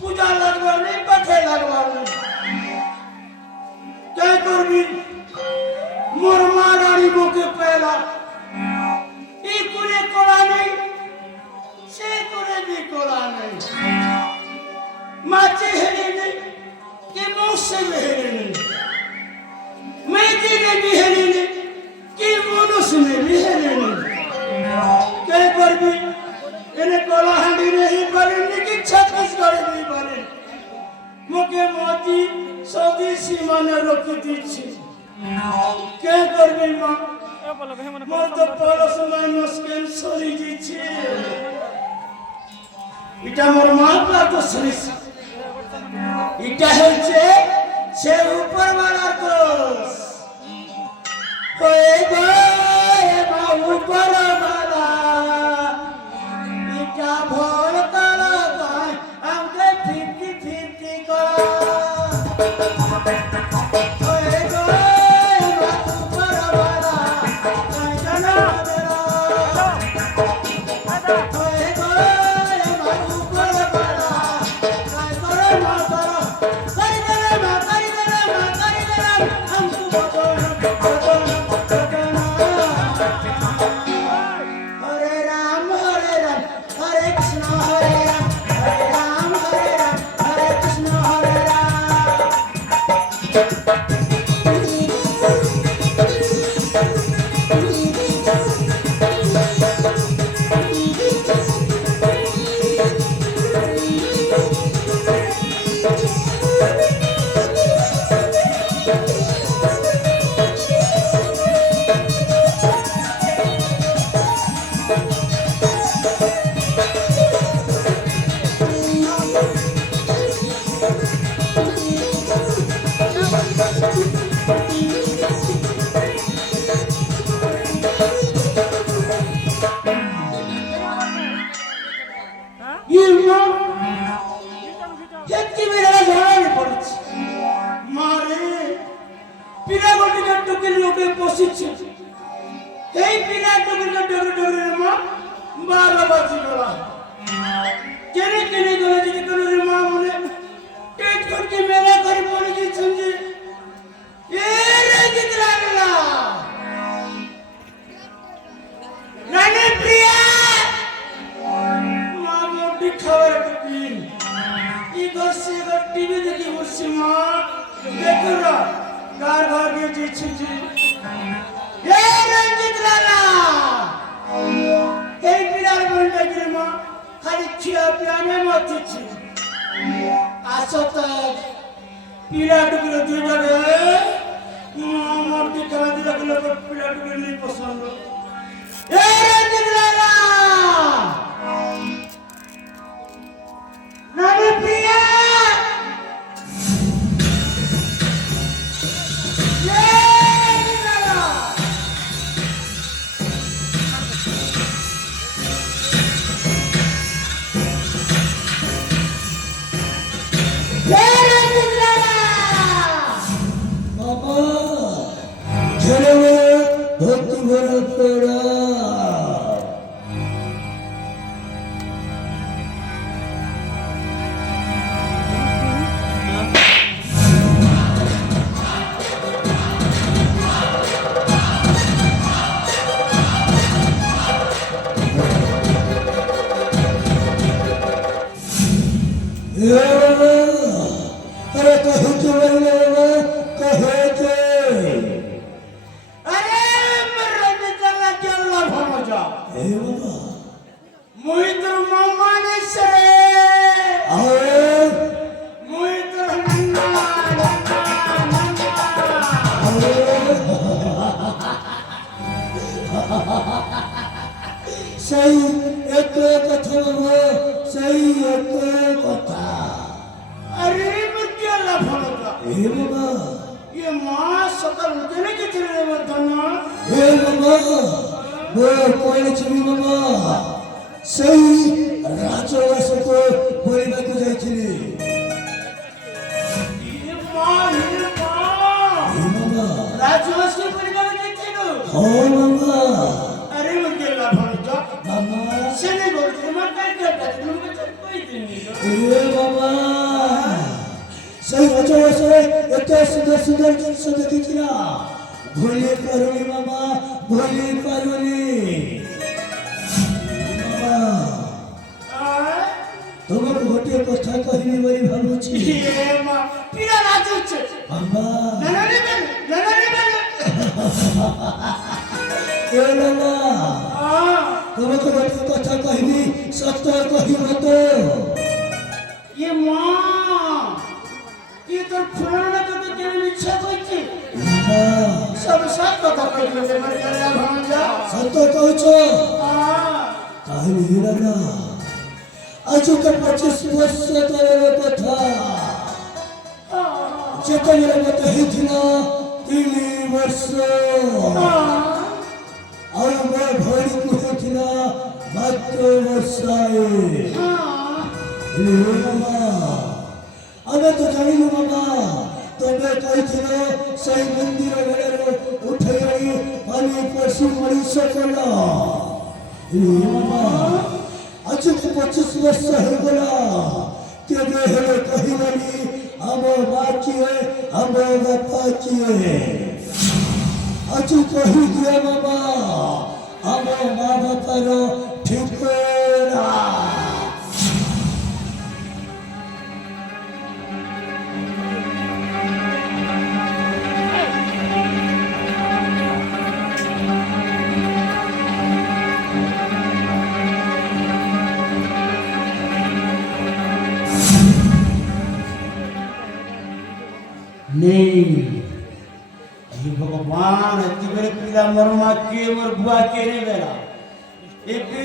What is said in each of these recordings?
पूजा लगवार नहीं, पठे लगवार नहीं, क्या करबी मोर माँ रानी मोके पहला ई कुने कोला नहीं, से कुने भी कोला नहीं, माचे हेले नहीं, के मुझसे भी हेले नहीं, मैं जीने भी हेले नहीं, के मनुष्य में भी हेले नहीं, क्या करबी इन्हें कोला हंडी नहीं बने, निकी छत्तीसगढ़ भी बने, मुके मोती सऊदी सीमा ने रोकी दीची, क्या करबी माँ, मोर तो पड़ोस में मुश्किल सोरी दीची, इटा मोर माँ का तो सरिस, इटा है चे ऊपर वाला दोस, होए माँ ऊपर वाला, इटा भोल करो गाय, हमके फिरती फिरती करो, होए माँ ऊपर वाला, कंचना दरो, होए माँ ऊपर वाला, कंचना दरो, करी देना माँ, हमको बदलना, हरे राम हरे कृष्ण हरे राम हरे कृष्ण हरे राम। घर घर में जी छी जी, ये रंजित लाला ଖିଆ ପିଆ में ମତିଛି ଆସତ ପିଲା ଟୁକିର ଦୁଇବାରେ ମୋଟି ଖେଳା ଦିଲା ପିଲା ଟୁକିର ନେଇ ପସନ୍ଦ ଏ ରଞ୍ଜିତଲାଲା ନାରେ ପ୍ରିୟା सही एक कथा सही एक कथा अरे मुझे लफड़ा ए बाबा ये मां सकल मुझे कितने वर्धना ए बाबा वो कोई छवि बाबा सही राजवास को बोलबा को जाइछिली ये मां ए बाबा राजवास को बोलबा को जाइछिलो हो बाबा अरे मुझे लफड़ा मामा सेने बोलते मत करता तुमको कोई दिन नहीं ए बाबा सही राजवास एते सुंदर सुंदर जिनिस देखिला भूली पारुनी मामा भूली पारुनी তোমাকে গোটিয়ে কথা কহিবি বলি ভাবুছি এ মা পিরা রাজুছে বাবা না এ লালা তোমাকে গোটিয়ে কথা কহিবি সত্য কহিব তো এ মা কি তোর ফুলনা তো কেন ইচ্ছা কইছে সব সব কথা কইলে যে মর গেলা ভাঞ্জা সত্য কইছো তাহলে হিরানা आज का 25 वर्ष तोर कथा जेतने मत हिथिना 3 वर्ष और मैं भरी को हिथिना मात्र वर्षाए मामा अबे तो जानी मामा तोमे कहिथिनो सही मंदिर बेले उठे गई पानी पशु मरी सकला मामा आज को 25 वर्ष हो गला केबे हेले कहिबनी हम मां किए हम बापा किए आज कहि दिया मामा हम मां बापा रो ठिकाना नहीं ये भगवान तिबरे पिला मोर मां के मोर बुआ के रे बेला एबे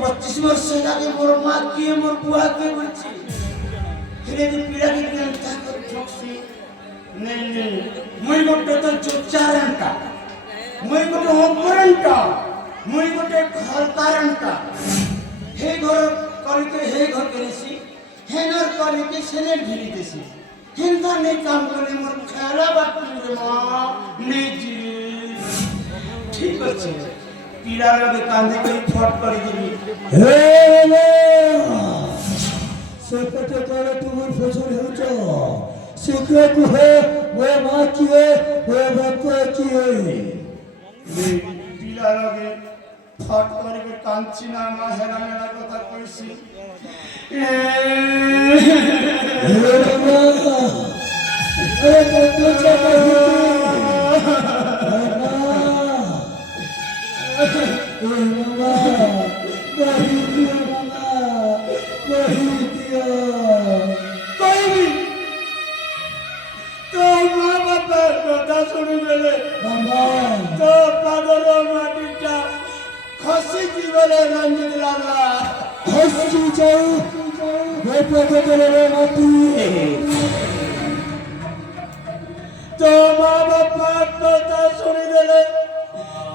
25 वर्ष लागे मोर मां के मोर बुआ के बोलছি हेरे पिला के केनता कर ठोकसी नहीं মই গোটে তো চোচারंटा মই গোটে অপরंटा মই গোটে ঘরকারंटा हे घर करिके हे घर केसी हे नर करिके सेने ढिली देसी हिंदा ने काम करने मोर खेला बात रे मां नहीं जी ठीक আছে पीड़ा लगे कांदे करी फट कर देबी हे से पटे करे तुम फसर होचो सीखे को है वो मां की है वो बाप की है पीड़ा लगे फट कर के कांची ना मां हेरा मेरा কথা কইছি अरे तो चला मामा कही दिया କହିବି ତୋ ମା ବାପା କଥା ଶୁଣିଦେଲେ बाबा ତୋ ପାଦର ମାଟିଟା ଖସିଯିବରେ ରଞ୍ଜିତ ଲାଲା हंसी जाओ बेटे के तेरे माटी ତୋ ମା ବାପା କଥା ଶୁଣିଦେଲେ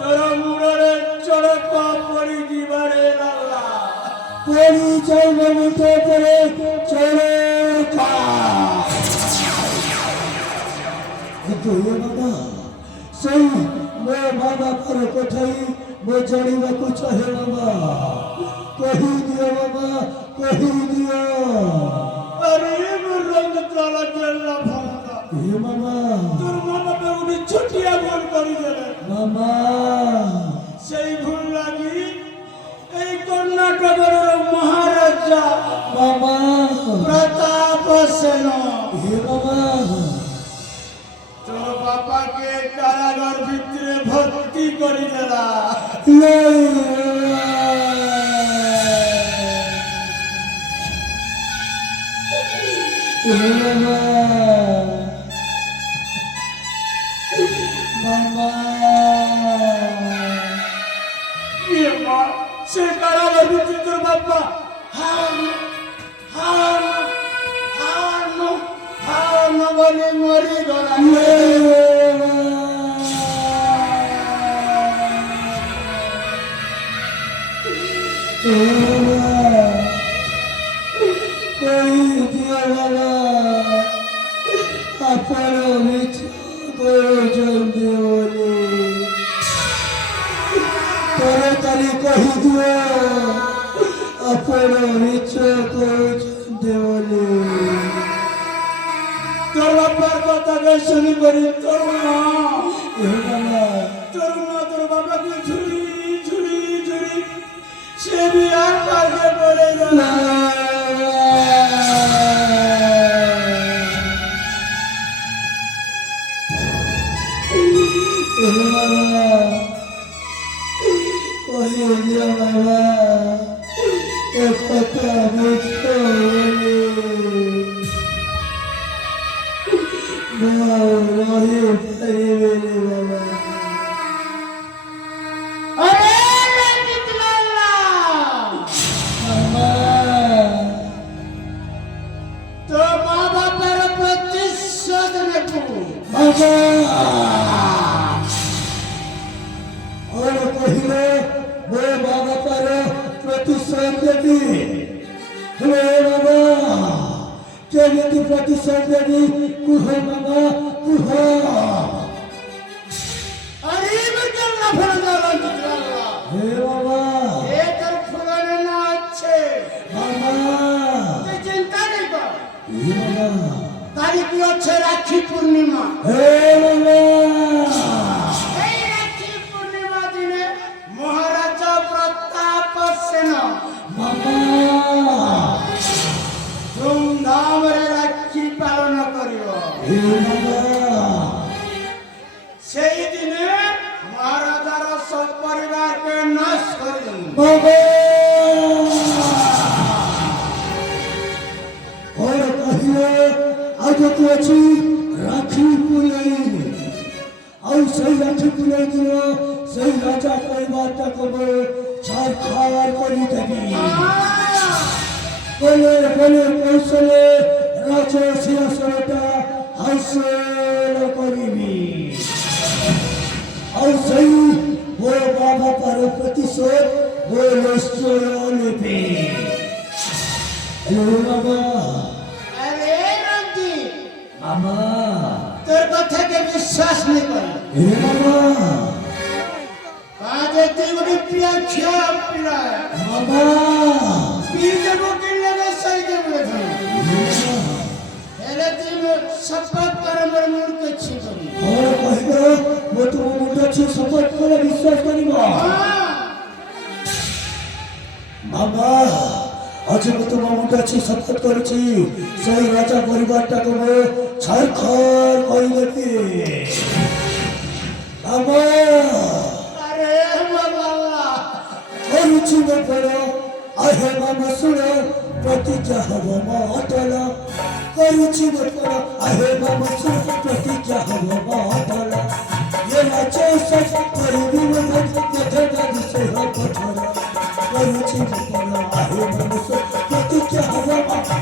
ତୋର ମୁଣ୍ଡରେ ଚଡ଼କ ପଡ଼ିଯିବାରେ ଲାଲା पड़ी जाओ मुझे तेरे चले का तो ये बाबा सही मैं बाबा पर कोठाई वो जानिबा को चाहे बाबा कही दियो बाबा कही दियो अरे रंजित लाला जेलना भरता हे बाबा তোর মা বাবা উনি ছুটিয়া ভুল করিদেলে बाबा সেই ভুল লাগি এই কর্ণাটকের মহারাজা बाबा প্রতাপ সেন हे बाबा তোর বাবাকে কারাগার ভিতরে ভর্তি করে দেলা সে কারাগার ভিতরে তোর বাবা হার হার হার হার বলে মরি গলা कही दियो अपना विचार देवले তোর বাবার কথাকে শুনি করি তোর মা তোর বাবাকে ঝুড়ি ঝুড়ি ঝুড়ি সে বিয়ার পাশে পড়ে গেল कही दिया बाबा एक पता मुझको रही मेरे बाबा अरे रंजित लाला तो माँ बापर प्रतिशोध नेबू बाबा और कहिले वो बाबा पर प्रतिशोध देवी हे बाबा केमिति प्रतिशोध देवी कुह बाबा कुह अरे बचल ना फरजा रंजित लाला हे बाबा ये तर फुलाने ना अच्छे बाबा ते चिंता नहीं कर हे बाबा तारीख अच्छे राखी पूर्णिमा हे बाबा এই রাখি পূর্ণিমা দিনে মহারাজা প্রতাপ সেন बाबा ধুমধামরে রাখি পালন করিব हे बाबा সেই দিনে মহারাজার সব পরিবারকে নাশ করে দেন बाबा और कहिए आज तो अच्छी राखी पुलाई और सही राखी पुलाई दिनो सही राजा परिवार तक चार खार करी देगी बोले बोले कौशले राजा सिंहासनटा हासिल करीबी और सही वो बाबा पर प्रतिशोध वो निश्चय लेते हेलो बाबा আরে রঞ্জিত बाबा তোর কথাকে বিশ্বাস নেই করে हे बाबा কাজে তুই ওটি প্রিয়া খেয়া পিড়ায় बाबा বীজ বকির লগে সই দেবে এলে তুই শপথ করে মোর মুড়কে ছি করি और कहिबो वो तो मुंडा छे शपथ करे विश्वास करिबो बाबा आज मैं तो मुंडा छे शपथ करछि सही राजा परिवारटा को छारखार कहि देती बाबा আরে বাবা और रुचि में पड़ो आहे मम सुर प्रतिज्ञा हव अटल करुछि गोपन आहे मम सुर प्रतिज्ञा हव अटल ये राज्य सच करिबि मत यथार्थ दिशे पथर करुछि गोपन आहे मम सुर प्रतिज्ञा हव अटल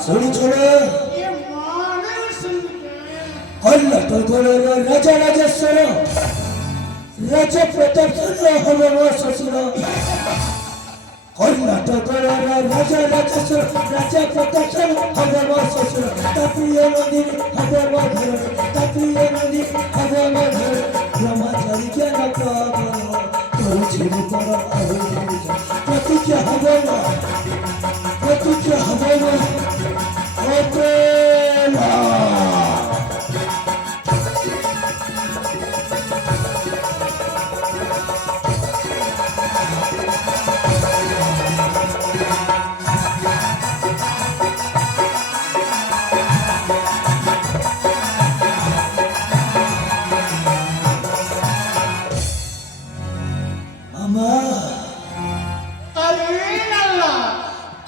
सुनी छोड़े राजा राजेश्वर राजा प्रताप चंद्र हम ससुर कर्नाटक राजा राजेश्वर राजा प्रताप चंद्र हम ससुर प्रिय नदी हम घर प्रिय नदी हम घर ब्रह्मचारी ज्ञान करुछि गोपन प्रतिज्ञा हव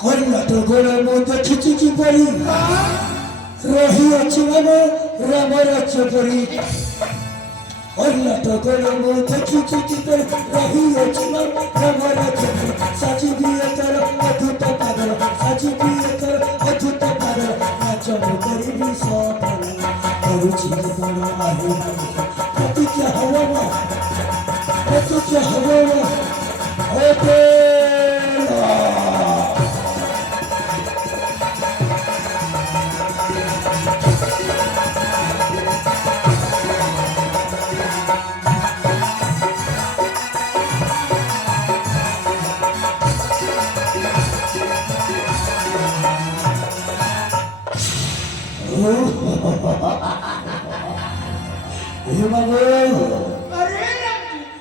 कर्नाटक मध्य खिचिकी पड़ी रही अच्छी माने राम राज्य पड़ी कर्नाटक मध्य खिचिकी पड़ी रही अच्छी माने राम राज्य पड़ी साची दिए तर अद्भुत पागल साची दिए तर अद्भुत पागल नाचन करी सफल करुछि गोपन आहे प्रतिज्ञा हव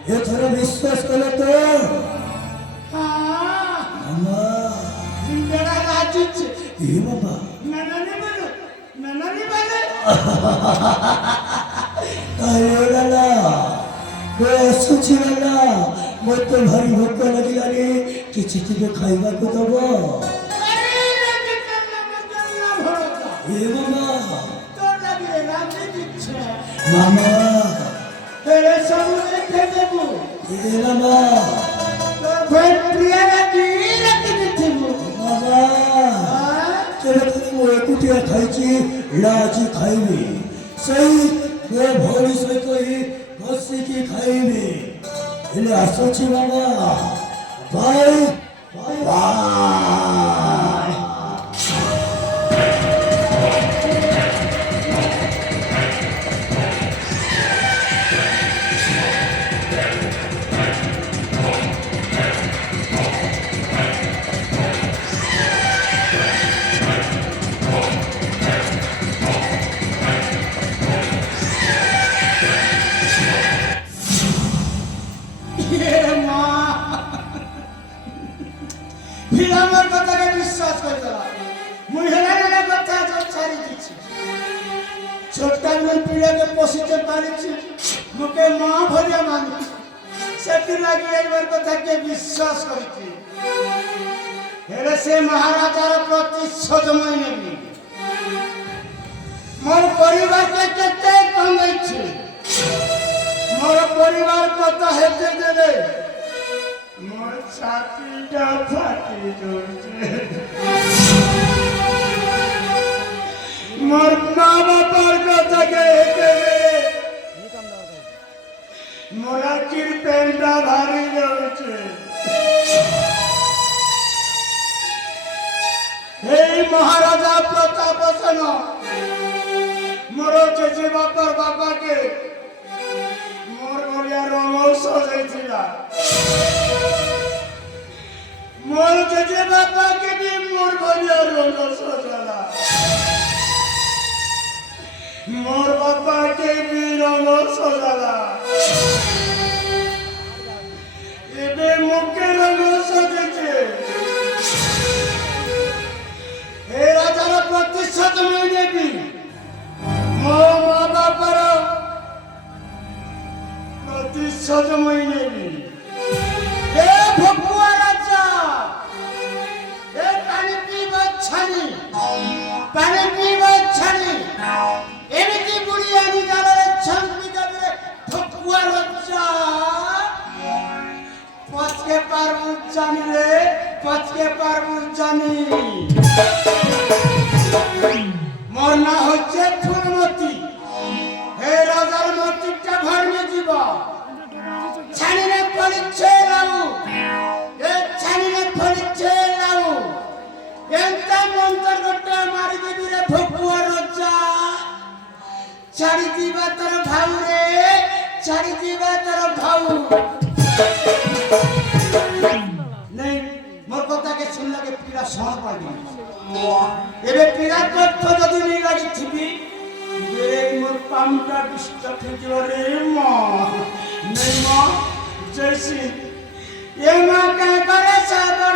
एथर विश्वास कल तो बाबा मत भारी भोक लगे किसी टे खाइबा को दब मामा एकुटिया खाई लाजी खाइबी सही भौरी सहित ही बसिकी खाइबी हेले आसुची मामा बाय बाय छोटा पीड़ा के पोषित पारी मुके माँ भरिया मानी से एक बार कथा के विश्वास कर से महाराजार प्रतिशोध मैं नेबी मोर परिवार के केते कमाई मोर परिवार कत हेते देबे मोर छातीटा फाटी जोरছে मोर माँ बापार कथा के हेते मोरा चिर पेंटा भारी जोरছে हे महाराजा प्रताप सेन मोर जेजे बापर बापा के मोर भलिया रंग सजाइथिला মোর জেজে বাবাকে বি মোর বলিয়া রঙ সজালা মোর বাবাকে বি রঙ সজালা এবে মুখে রঙ সজেছে এ রাজার প্রতিশোধ মই নেবি ମୋ ମା ବାପାର ପ୍ରତିଶୋଧ ମୁଁ ନେବି ଏ ଭକୁଆ ରାଜା ଏ ପାଣି ପିଇବା ଛାଣି ଏମିତି ବୁଢ଼ୀ ଆଣି ଗାଳରେ ଛାମ୍ପି ଦେବେ ଭକୁଆ ରାଜା ପଚକେ ପାରବୁ ଜାନି মোর না হচ্ছে ফুলমতি হে রাজার মতিটা ভরমে দিব ছানিরে পড়িছে লাউ এ ছানিরে পড়িছে লাউ এন্তা মন্তর গটে মারি দিবি রে ভকুয়া রাজা ছাড়ি দিবা তোর ভাউ রে ছাড়ি দিবা তোর ভাউ নেই মোর কথাকে শুনলাকে পীড়া সহ পাবি এবে পীড়া তথ্য যদি নেই লাগিছিবি এই মোর পামটা ডিস্টার্ব হয়েছিল রে মা নেই মা জয়সি এ মা কে করে সাদর